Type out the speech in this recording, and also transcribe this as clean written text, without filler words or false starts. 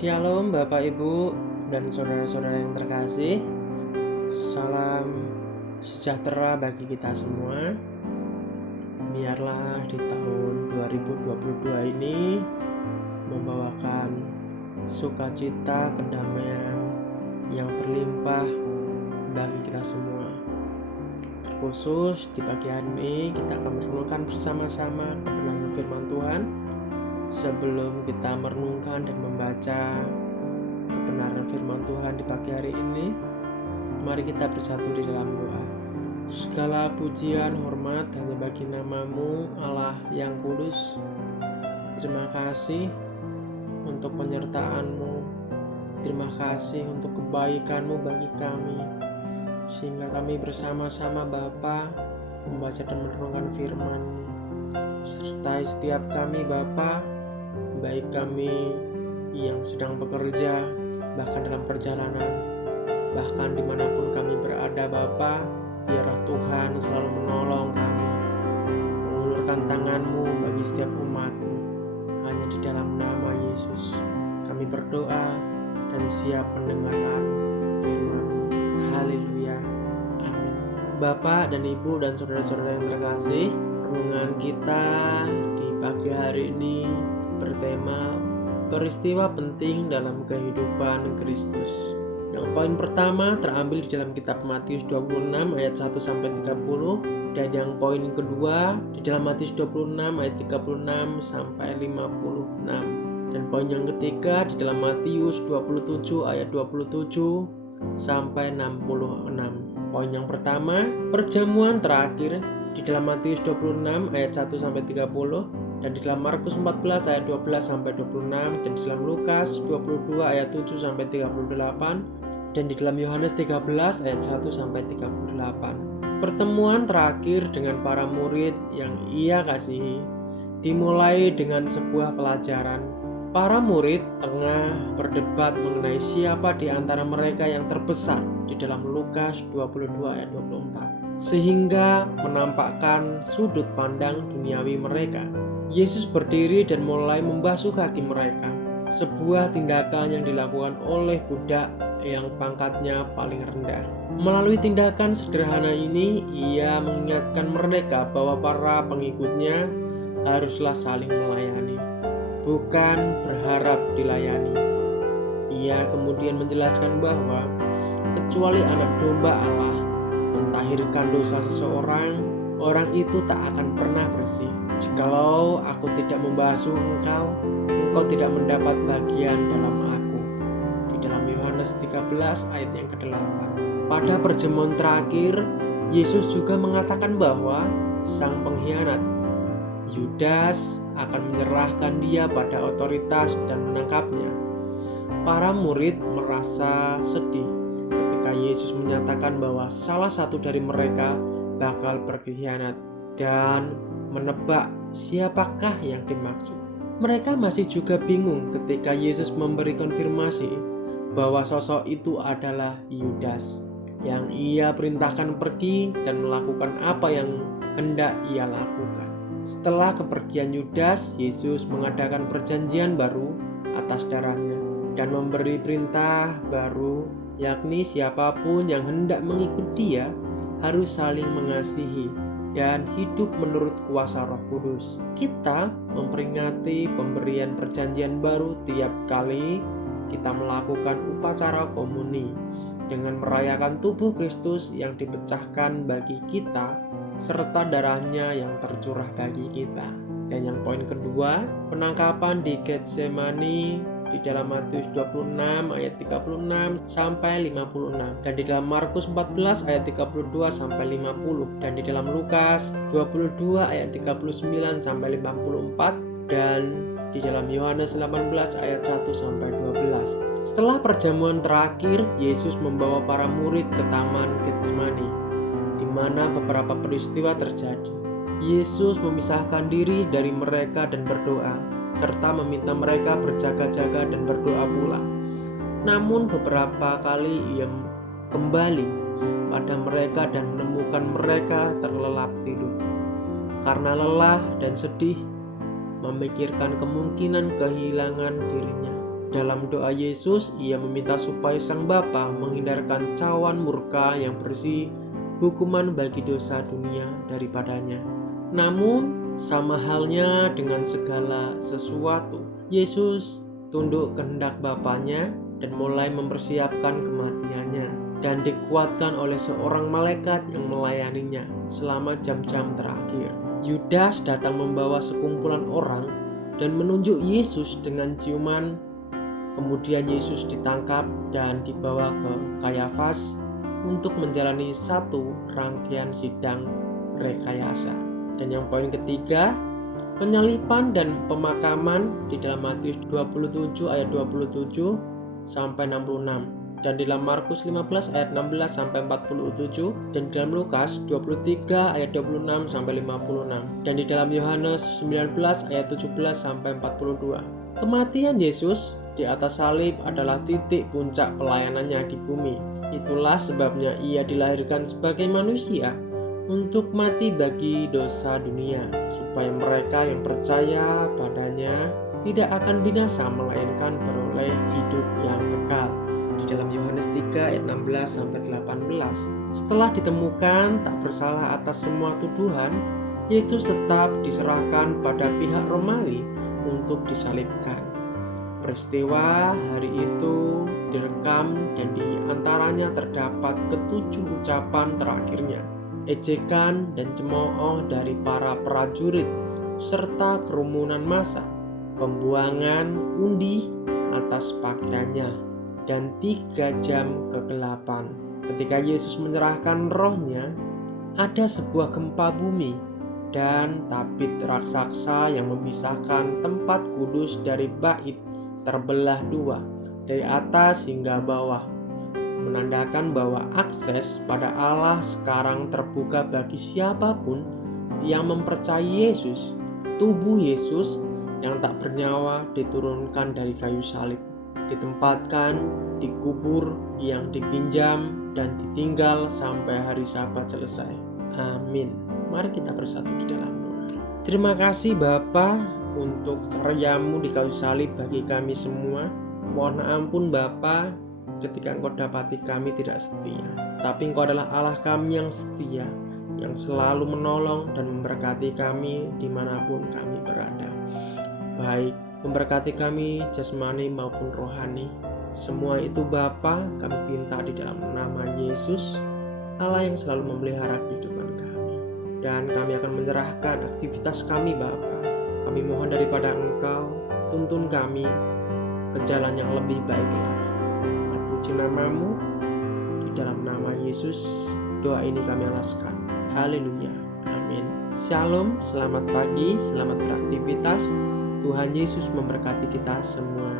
Shalom Bapak Ibu dan saudara-saudara yang terkasih. Salam sejahtera bagi kita semua. Biarlah di tahun 2022 ini membawakan sukacita, kedamaian yang berlimpah bagi kita semua. Terkhusus di pagi hari ini kita akan merenungkan bersama-sama kebenaran firman Tuhan. Sebelum kita merenungkan dan membaca kebenaran firman Tuhan di pagi hari ini, mari kita bersatu di dalam doa. Segala pujian, hormat hanya bagi nama-Mu, Allah yang kudus. Terima kasih untuk penyertaan-Mu. Terima kasih untuk kebaikan-Mu bagi kami, sehingga kami bersama-sama Bapa membaca dan merenungkan firman-Mu. Sertai setiap kami Bapa, baik kami yang sedang bekerja, bahkan dalam perjalanan, bahkan dimanapun kami berada Bapa, biarlah Tuhan selalu menolong kami, mengulurkan tangan-Mu bagi setiap umat-Mu. Hanya di dalam nama Yesus kami berdoa dan siap mendengarkan firman-Mu. Haleluya, amin. Bapak dan Ibu dan saudara-saudara yang terkasih, renungan kita di pagi hari ini bertema peristiwa penting dalam kehidupan Kristus. Yang poin pertama terambil di dalam kitab Matius 26 ayat 1 sampai 30, dan yang poin kedua di dalam Matius 26 ayat 36 sampai 56, dan poin yang ketiga di dalam Matius 27 ayat 27 sampai 66. Poin yang pertama, perjamuan terakhir di dalam Matius 26 ayat 1 sampai 30, dan di dalam Markus 14 ayat 12 sampai 26, dan di dalam Lukas 22 ayat 7 sampai 38, dan di dalam Yohanes 13 ayat 1 sampai 38. Pertemuan terakhir dengan para murid yang Ia kasihi dimulai dengan sebuah pelajaran. Para murid tengah berdebat mengenai siapa di antara mereka yang terbesar di dalam Lukas 22 ayat 24, sehingga menampakkan sudut pandang duniawi mereka. Yesus berdiri dan mulai membasuh kaki mereka, sebuah tindakan yang dilakukan oleh budak yang pangkatnya paling rendah. Melalui tindakan sederhana ini, Ia mengingatkan mereka bahwa para pengikutnya haruslah saling melayani, bukan berharap dilayani. Ia kemudian menjelaskan bahwa kecuali anak domba Allah mentahirkan dosa seseorang, orang itu tak akan pernah bersih. Jikalau aku tidak membasuh engkau, engkau tidak mendapat bagian dalam aku. Di dalam Yohanes 13 ayat yang ke-8. Pada perjamuan terakhir, Yesus juga mengatakan bahwa sang pengkhianat Yudas akan menyerahkan Dia pada otoritas dan menangkapnya. Para murid merasa sedih ketika Yesus menyatakan bahwa salah satu dari mereka bakal berkhianat dan menebak siapakah yang dimaksud. Mereka masih juga bingung ketika Yesus memberi konfirmasi bahwa sosok itu adalah Yudas yang Ia perintahkan pergi dan melakukan apa yang hendak Ia lakukan. Setelah kepergian Yudas, Yesus mengadakan perjanjian baru atas darahnya dan memberi perintah baru, yakni siapapun yang hendak mengikut Dia harus saling mengasihi dan hidup menurut kuasa Roh Kudus. Kita memperingati pemberian perjanjian baru tiap kali kita melakukan upacara komuni dengan merayakan tubuh Kristus yang dipecahkan bagi kita serta darahnya yang tercurah bagi kita. Dan yang poin kedua, penangkapan di Getsemani di dalam Matius 26 ayat 36 sampai 56, dan di dalam Markus 14 ayat 32 sampai 50, dan di dalam Lukas 22 ayat 39 sampai 54, dan di dalam Yohanes 18 ayat 1 sampai 12. Setelah perjamuan terakhir, Yesus membawa para murid ke taman Getsemani, di mana beberapa peristiwa terjadi. Yesus memisahkan diri dari mereka dan berdoa, serta meminta mereka berjaga-jaga dan berdoa pula. Namun beberapa kali Ia kembali pada mereka dan menemukan mereka terlelap tidur. Karena lelah dan sedih, memikirkan kemungkinan kehilangan dirinya. Dalam doa Yesus, ia meminta supaya Sang Bapa menghindarkan cawan murka yang bersih hukuman bagi dosa dunia daripadanya. Namun, sama halnya dengan segala sesuatu, Yesus tunduk kehendak Bapanya dan mulai mempersiapkan kematiannya, dan dikuatkan oleh seorang malaikat yang melayaninya selama jam-jam terakhir. Yudas datang membawa sekumpulan orang dan menunjuk Yesus dengan ciuman. Kemudian Yesus ditangkap dan dibawa ke Kayafas untuk menjalani satu rangkaian sidang rekayasa. Dan yang poin ketiga, penyalipan dan pemakaman di dalam Matius 27 ayat 27 sampai 66, dan di dalam Markus 15 ayat 16 sampai 47, dan di dalam Lukas 23 ayat 26 sampai 56, dan di dalam Yohanes 19 ayat 17 sampai 42. Kematian Yesus di atas salib adalah titik puncak pelayanannya di bumi. Itulah sebabnya ia dilahirkan sebagai manusia untuk mati bagi dosa dunia, supaya mereka yang percaya padanya tidak akan binasa melainkan beroleh hidup yang kekal. Di dalam Yohanes 3 ayat 16 sampai 18. Setelah ditemukan tak bersalah atas semua tuduhan, Yesus tetap diserahkan pada pihak Romawi untuk disalibkan. Peristiwa hari itu direkam dan di antaranya terdapat ketujuh ucapan terakhirnya, ejekan dan cemooh dari para prajurit serta kerumunan massa, pembuangan undi atas pakaiannya, dan 3 jam kegelapan. Ketika Yesus menyerahkan rohnya, ada sebuah gempa bumi dan tabit raksasa yang memisahkan tempat kudus dari bait terbelah 2 dari atas hingga bawah, menandakan bahwa akses pada Allah sekarang terbuka bagi siapapun yang mempercayai Yesus. Tubuh Yesus yang tak bernyawa diturunkan dari kayu salib, ditempatkan di kubur yang dipinjam dan ditinggal sampai hari Sabat selesai. Amin. Mari kita bersatu di dalam doa. Terima kasih Bapa untuk karyamu di kayu salib bagi kami semua. Mohon ampun Bapa ketika Engkau dapati kami tidak setia, tapi Engkau adalah Allah kami yang setia, yang selalu menolong dan memberkati kami dimanapun kami berada, baik memberkati kami jasmani maupun rohani. Semua itu Bapa kami pinta di dalam nama Yesus, Allah yang selalu memelihara kehidupan kami. Dan kami akan menyerahkan aktivitas kami Bapa. Kami mohon daripada Engkau, tuntun kami ke jalan yang lebih baik lagi. Terpuji namamu, di dalam nama Yesus doa ini kami alaskan. Haleluya, amin. Shalom, selamat pagi, selamat beraktivitas. Tuhan Yesus memberkati kita semua.